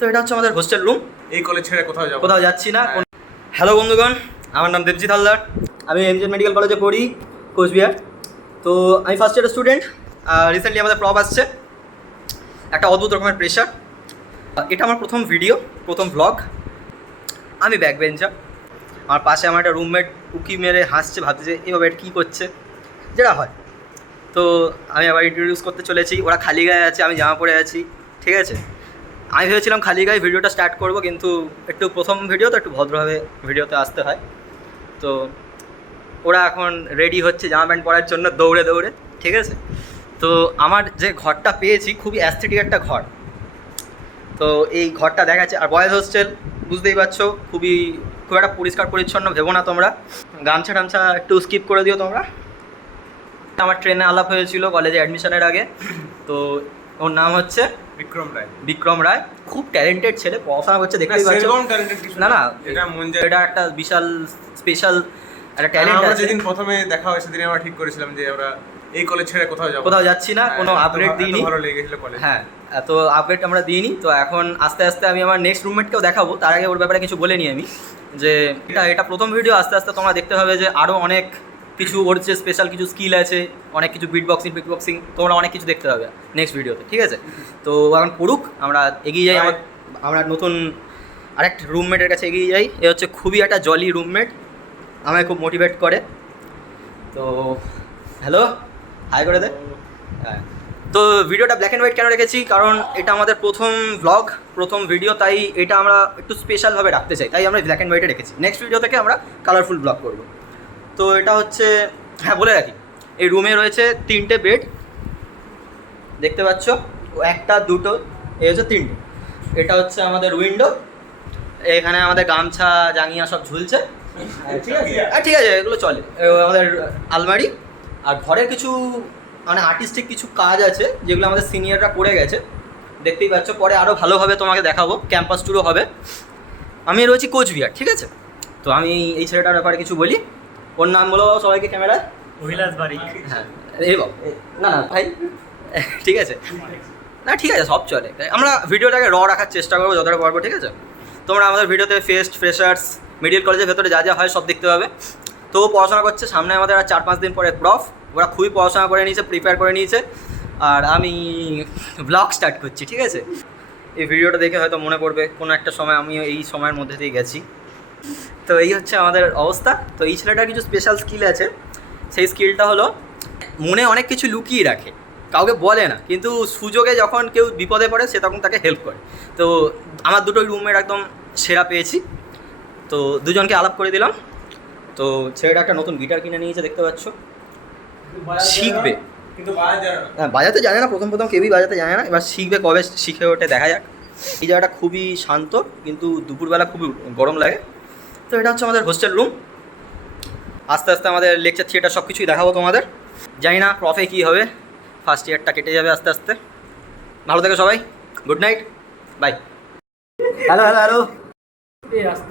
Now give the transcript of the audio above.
তো এটা হচ্ছে আমাদের হোস্টেল রুম। এই কলেজ ছেড়ে কোথাও যাচ্ছি না। হ্যালো বন্ধুগণ, আমার নাম দেবজিৎ হালদার। আমি এমজেড মেডিকেল কলেজে পড়ি, কোচবিহার। তো আমি ফার্স্ট ইয়ারের স্টুডেন্ট। রিসেন্টলি আমাদের প্রব আসছে, একটা অদ্ভুত রকমের প্রেশার। এটা আমার প্রথম ভিডিও, প্রথম ভ্লগ। আমি ব্যাক বেঞ্চার, আমার পাশে আমার একটা রুমমেট উকি মেরে হাসছে, ভাবছে যে এভাবে কী করছে, যেটা হয়। তো আমি আবার ইন্ট্রোডিউস করতে চলেছি। ওরা খালি গায়ে আছে, আমি জামা পরে আছি, ঠিক আছে। আমি ভেবেছিলাম খালি গায়ে ভিডিওটা স্টার্ট করব, কিন্তু একটু প্রথম ভিডিও তো একটু ভদ্রভাবে ভিডিওতে আসতে হয়। তো ওরা এখন রেডি হচ্ছে জামা প্যান্ট পরার জন্য, দৌড়ে দৌড়ে, ঠিক আছে। তো আমার যে ঘরটা পেয়েছি খুবই অ্যাস্থেটিক একটা ঘর। তো এই ঘরটা দেখাচ্ছে, আর বয়েজ হোস্টেল বুঝতেই পারছো, খুব একটা পরিষ্কার পরিচ্ছন্ন ভেবো না তোমরা। গামছা টামছা একটু স্কিপ করে দিও তোমরা। আমার ট্রেনে আলাপ হয়েছিল কলেজে অ্যাডমিশনের আগে। তো ওর নাম হচ্ছে বিক্রম রায়। খুব ট্যালেন্টেড ছেলে, পড়াশোনা করছে, দেখতেই পাচ্ছ। না, এটা একটা বিশাল স্পেশাল একটা ট্যালেন্ট আছে। যেদিন প্রথমে দেখা হয় সেদিন আমরা ঠিক করেছিলাম যে আমরা এই কলেজ ছেড়ে কোথাও যাচ্ছি না, কোনো আপগ্রেড দিইনি। ভালো লেগেছিল কলেজ। হ্যাঁ, এত আপগ্রেড আমরা দিইনি। তো এখন আস্তে আস্তে আমি আমার নেক্সট রুমমেটকেও দেখাবো। তার আগে ওর ব্যাপারে কিছু বলে নিই আমি, যে এটা প্রথম ভিডিও। আস্তে আস্তে তোমরা দেখতে হবে যে আরও অনেক কিছু, ওর যে স্পেশাল কিছু স্কিল আছে, অনেক কিছু বিট বক্সিং তোমরা অনেক কিছু দেখতে হবে নেক্সট ভিডিওতে, ঠিক আছে। তো এখন পড়ুক, আমরা এগিয়ে যাই। আমরা নতুন আরেকটা রুমমেটের কাছে এগিয়ে যাই। এ হচ্ছে খুবই একটা জলি রুমমেট, আমায় খুব মোটিভেট করে। তো হ্যালো, হাই করে দে। হ্যাঁ, তো ভিডিওটা ব্ল্যাক অ্যান্ড হোয়াইট কেন রেখেছি, কারণ এটা আমাদের প্রথম ব্লগ, প্রথম ভিডিও, তাই এটা আমরা একটু স্পেশালভাবে রাখতে চাই, তাই আমরা ব্ল্যাক অ্যান্ড হোয়াইটে রেখেছি। নেক্সট ভিডিও থেকে আমরা কালারফুল ব্লগ করব। তো এটা হচ্ছে, হ্যাঁ বলে রাখি, এই রুমে রয়েছে 3টে বেড, দেখতে পাচ্ছ, একটা দুটো, এই হচ্ছে 3টে। এটা হচ্ছে আমাদের উইন্ডো, এখানে আমাদের গামছা জাঙ্গিয়া সব ঝুলছে, ঠিক আছে, এগুলো চলে। আমাদের আলমারি, আর ঘরের কিছু মানে আর্টিস্টিক কিছু কাজ আছে যেগুলো আমাদের সিনিয়ররা করে গেছে, দেখতেই পাচ্ছ। পরে আরও ভালোভাবে তোমাকে দেখাবো, ক্যাম্পাস ট্যুরও হবে। আমি রয়েছি কোচবিহার, ঠিক আছে। তো আমি এই ছেলেটার ব্যাপারে কিছু বলি। ওর নাম বলো সবাইকে ক্যামেরায়। অভিলাষ বারিক। হ্যাঁ, না ভাই, ঠিক আছে, না ঠিক আছে, সব চলে। আমরা ভিডিওটাকে রাখার চেষ্টা করবো যতটা পারবো, ঠিক আছে। তোমরা আমাদের ভিডিওতে ফ্রেশার্স, মিডিল কলেজের ভেতরে যা যা হয় সব দেখতে পাবে। তো পড়াশোনা করছে, সামনে আমাদের আর 4-5 দিন পরে প্রফ। ওরা খুবই পড়াশোনা করে নিয়েছে, প্রিপেয়ার করে নিয়েছে, আর আমি ব্লগ স্টার্ট করছি, ঠিক আছে। এই ভিডিওটা দেখে হয়তো মনে পড়বে কোনো একটা সময় আমিও এই সময়ের মধ্যে দিয়ে গেছি। তো এই হচ্ছে আমাদের অবস্থা। তো এই ছেলেটার কিছু স্পেশাল স্কিল আছে। সেই স্কিলটা হলো মনে অনেক কিছু লুকিয়ে রাখে, কাউকে বলে না, কিন্তু সুযোগে যখন কেউ বিপদে পড়ে সে তখন তাকে হেল্প করে। তো আমার দুটোই রুমমেট একদম সেরা পেয়েছি, তো দুজনকে আলাপ করে দিলাম। তো ছেলেটা একটা নতুন গিটার কিনে নিয়েছে, দেখতে পাচ্ছ, শিখবে, কিন্তু বাজাতে জানে না, প্রথম কেউই বাজাতে জানে না। এবার শিখবে, কবে শিখে ওঠে দেখা যাক। এই জায়গাটা খুবই শান্ত, কিন্তু দুপুরবেলা খুবই গরম লাগে। তো এটা হচ্ছে আমাদের হোস্টেল রুম। আস্তে আস্তে আমাদের লেকচার থিয়েটার সব কিছুই দেখাবো তোমাদের। জানি না প্রফে কী হবে, ফার্স্ট ইয়ারটা কেটে যাবে আস্তে আস্তে। ভালো থেকো সবাই, good night, bye. Hello hello hello, এই রাস্তা